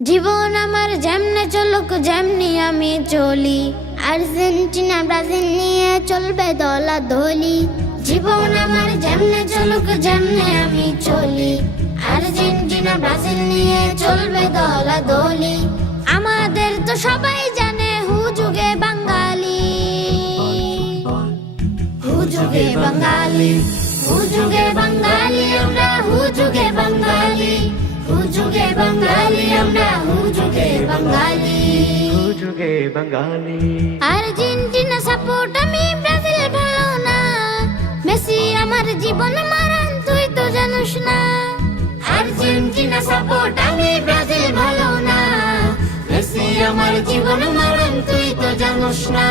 জীবন আমার যেমনে চলুক যেমনি আমি চলি, আর্জেন্টিনা ব্রাজিল নিয়ে চলবে দলাদলি। জীবন আমার যেমনে চলুক যেমনে আমি চলি, আর্জেন্টিনা ব্রাজিল নিয়ে চলবে দলাদলি। আমাদের তো সবাই জানে হুজুগে বাঙালি, হুজুগে বাঙালি, হুজুগে বাঙালি আমরা, হুজুগে বাঙালি, হুজুগে বাঙালি আমরা, হুজুগে বাঙালি, হুজুগে বাঙালি। আর্জেন্টিনা সাপোর্ট আমি, ব্রাজিল ভালো না। মেসি আমার জীবন মারান, তুই তো জানিস না। আর্জেন্টিনা সাপোর্ট আমি, ব্রাজিল ভালো না। মেসি আমার জীবন মারান, তুই তো জানিস না।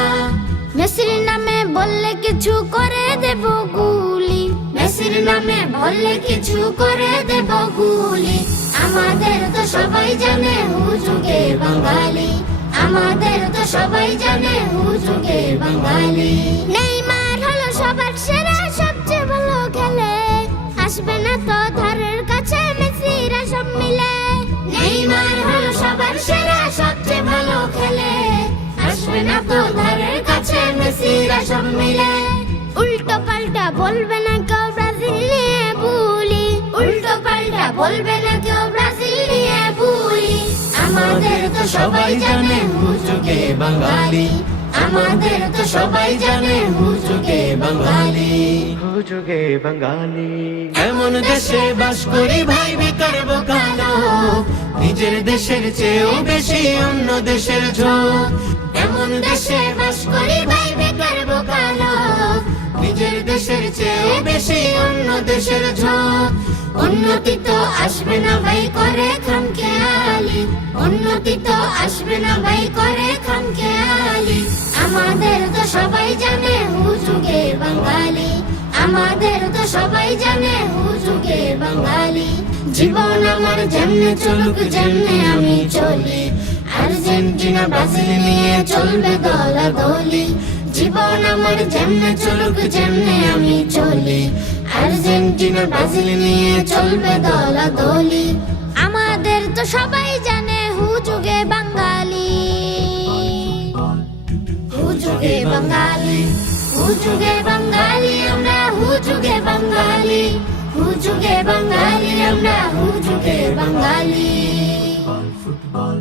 মেসির নামে বললে কিছু করে দেব গুলি, মেসির নামে বললে কিছু করে দেব গুলি। আমাদের তো সবাই জানে হুজুগে বাঙালি, আমাদের তো সবাই জানে হুজুগে বাঙালি। নেইমার হলো সবার সেরা, সবচেয়ে ভালো খেলে, আসবে না তো ধারের কাছে মেসিরা সব মিলে। নেইমার হলো সবার সেরা, সবচেয়ে ভালো খেলে, আসবে না তো ধারের কাছে মেসিরা সব মিলে। উল্টো পাল্টা বলবে না কেউ ব্রাজিল নিয়ে বুলি, উল্টো পাল্টা বলবে না কেউ ব্রাজিল নিয়ে বুলি। আমাদের তো সবাই জানে হুজুগে বাঙালি, আমাদের তো সবাই জানে হুজুগে বাঙালি, হুজুগে বাঙালি। এমন দেশে বাস করি ভাই বেকার বোকালো, নিজের দেশের চেয়েও বেশি অন্য দেশের ঝোঁক। এমন দেশে বাস করি ভাই বেকার বোকালো, নিজের দেশের চেয়েও বেশি অন্য দেশের ঝোঁক। উন্নতি তো আসবে না ভাই করে খামখেয়ালি, উন্নতি তো আসবে না ভাই করে খামখেয়ালি। আমাদের তো সবাই জানে হুজুগে বাঙালি, আমাদের তো সবাই জানে হুজুগে বাঙালি। জীবন আমার যেমনে চলুক যেমনে আমি চলি, আর্জেন্টিনা ব্রাজিল নিয়ে চলবে দলাদলি। জীবন আমার যেমনে চলুক যেমনে আমি চলি, আর্জেন্টিনা ব্রাজিল নিয়ে চলবে দলাদলি। আমাদের তো সবাই জানে হুজুগে বাঙালি, হুজুগে বাঙালি, হুজুগে বাঙালি আমরা, হুজুগে বাঙালি, হুজুগে বাঙালি আমরা, হুজুগে বাঙালি। ফুটবল